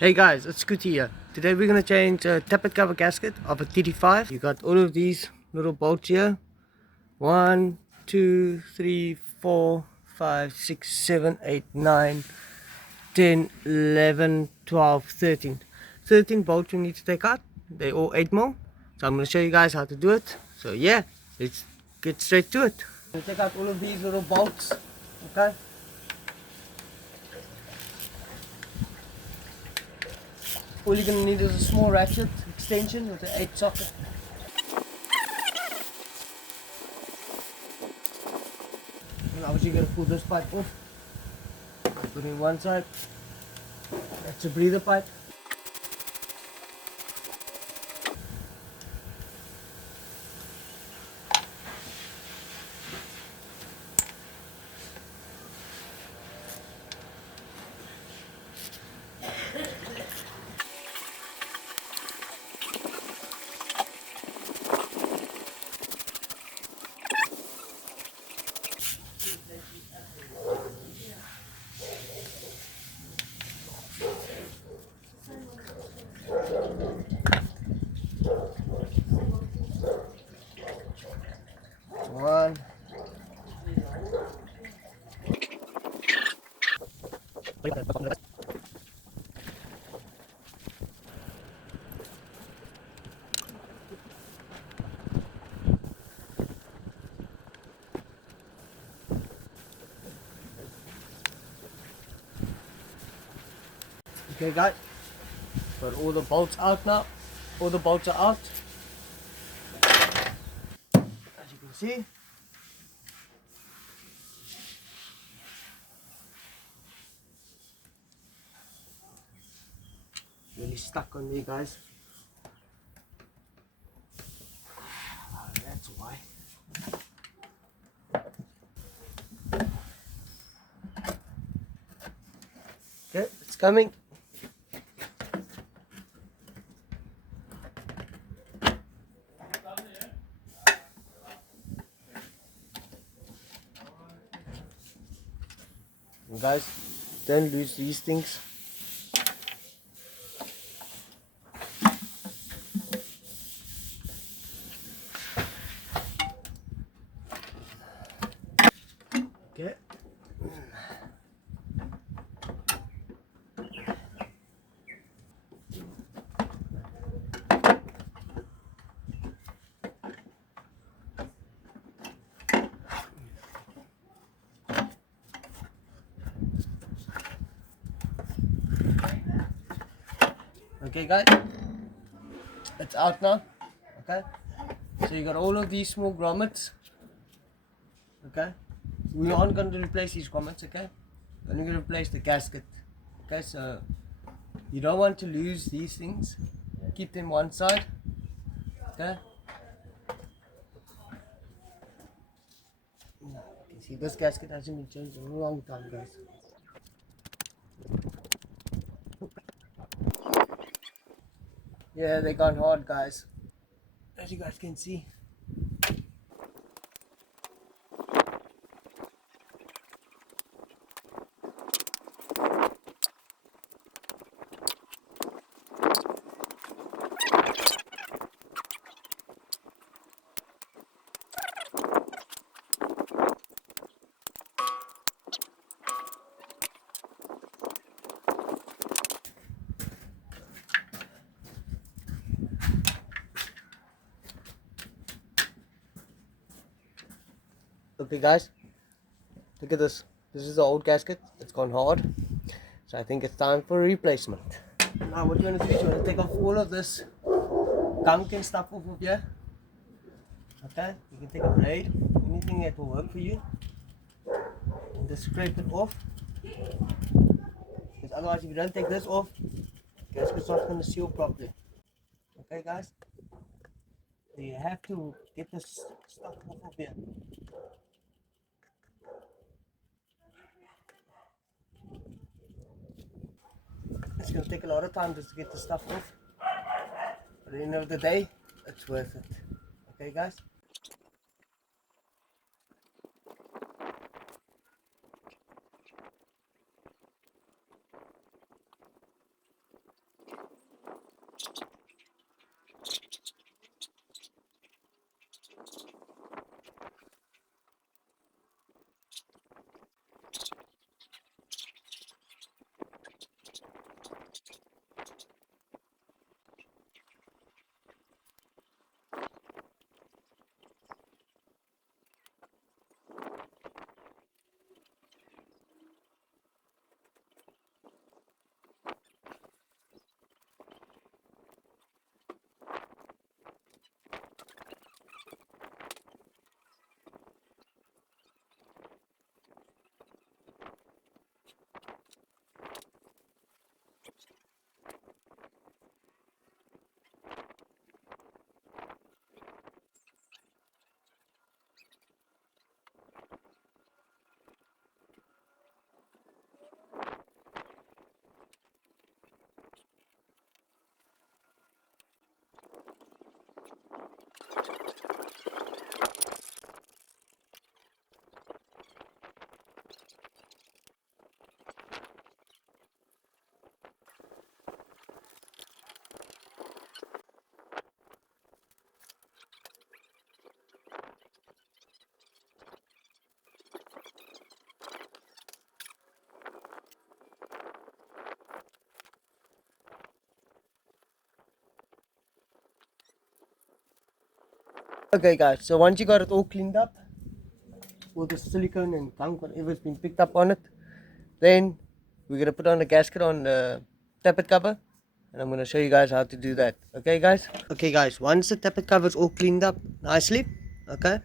Hey guys, it's Skoetie here. Today we're going to change a tappet cover gasket of a TD5. You got all of these little bolts here. 1, 2, 3, 4, 5, 6, 7, 8, 9, 10, 11, 12, 13. 13 bolts you need to take out. They're all 8mm. So I'm going to show you guys how to do it. So yeah, let's get straight to it. I'm going to take out all of these little bolts. Okay. All you're going to need is a small ratchet extension with an 8 socket. And obviously you're going to pull this pipe off. Put it in one side. That's a breather pipe. One. Okay guys, got all the bolts out now. All the bolts are out. As you can see. Really stuck on me guys. That's why. Okay, it's coming. And guys, don't lose these things. Okay. Okay guys, it's out now. Okay, so you got all of these small grommets. Okay, we aren't going to replace these grommets. Okay, we're only going to replace the gasket. Okay, so you don't want to lose these things. Keep them one side. Okay. You can see this gasket hasn't been changed in a long time, guys. Yeah, they gone hard, guys. As you guys can see. Okay, guys. Look at this. This is the old gasket. It's gone hard. So I think it's time for a replacement. Now what you want to do is you want to take off all of this gunk and stuff off of here. Okay, you can take a blade, anything that will work for you, and just scrape it off. Because otherwise, if you don't take this off, the gasket's not going to seal properly. Okay, guys, so you have to get this stuff off of here. It's going to take a lot of time just to get the stuff off, but at the end of the day, it's worth it. Okay, guys. Okay guys, so once you got it all cleaned up, all the silicone and gunk, whatever's been picked up on it, then we're going to put on the gasket on the tappet cover, and I'm going to show you guys how to do that. Okay guys? Okay guys, once the tappet cover is all cleaned up nicely, okay,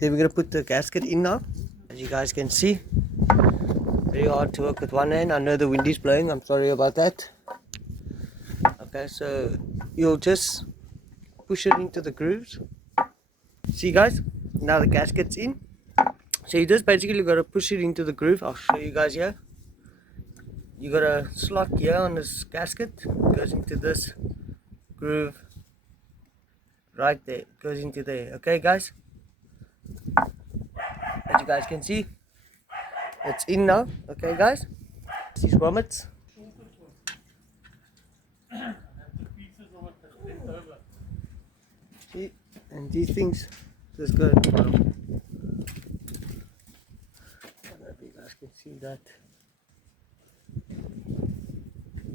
then we're going to put the gasket in now. As you guys can see, very hard to work with one hand. I know the wind is blowing, I'm sorry about that. Okay, so you'll just push it into the grooves. See guys, now the gasket's in. So you just basically got to push it into the groove. I'll show you guys here. You got a slot here on this gasket. It goes into this groove right there. It goes into there. Okay guys, as you guys can see, it's in now. Okay guys, these grommets. See, and these things just go in the bottom. I don't know if you guys can see that,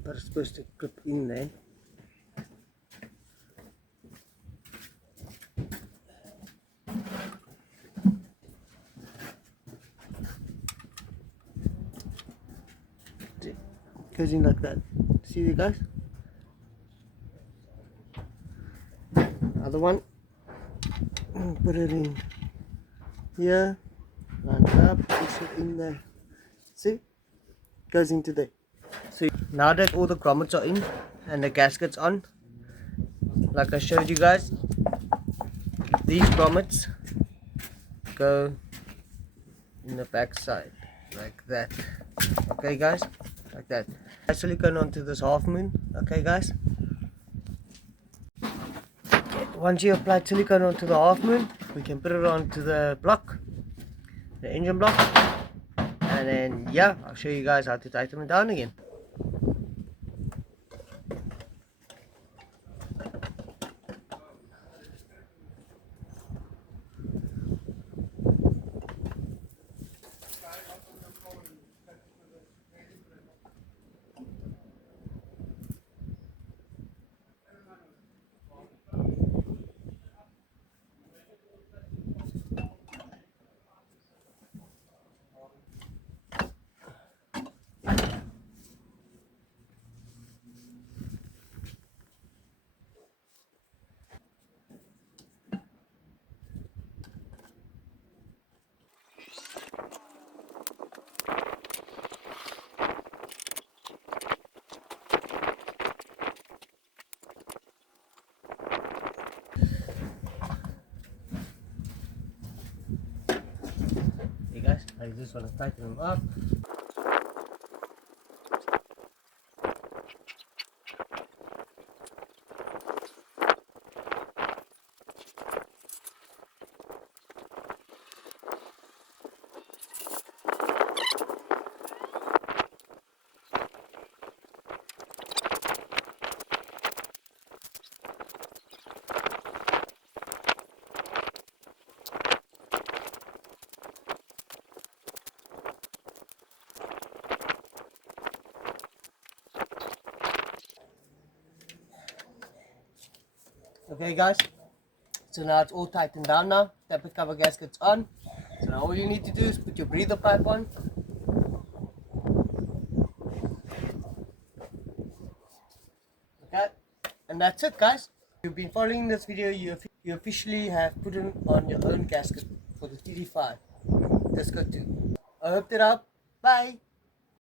but it's supposed to clip in there. See, it goes in like that. See you guys? Other one, put it in here, line it up, push it in there. See, goes into there. So now that all the grommets are in and the gasket's on, like I showed you guys, these grommets go in the back side like that. Okay guys, like that. Silicone onto this half moon. Okay guys, once you apply silicone onto the half moon, we can put it onto the block, the engine block, and then yeah, I'll show you guys how to tighten it down again. Hey guys, I just want to tighten them up. Okay guys, so now it's all tightened down now. Tappet cover gasket's on. So now all you need to do is put your breather pipe on. Okay, and that's it guys. If you've been following this video, you officially have put on your own gasket for the TD5 Gasket 2. I hope that helped. Bye.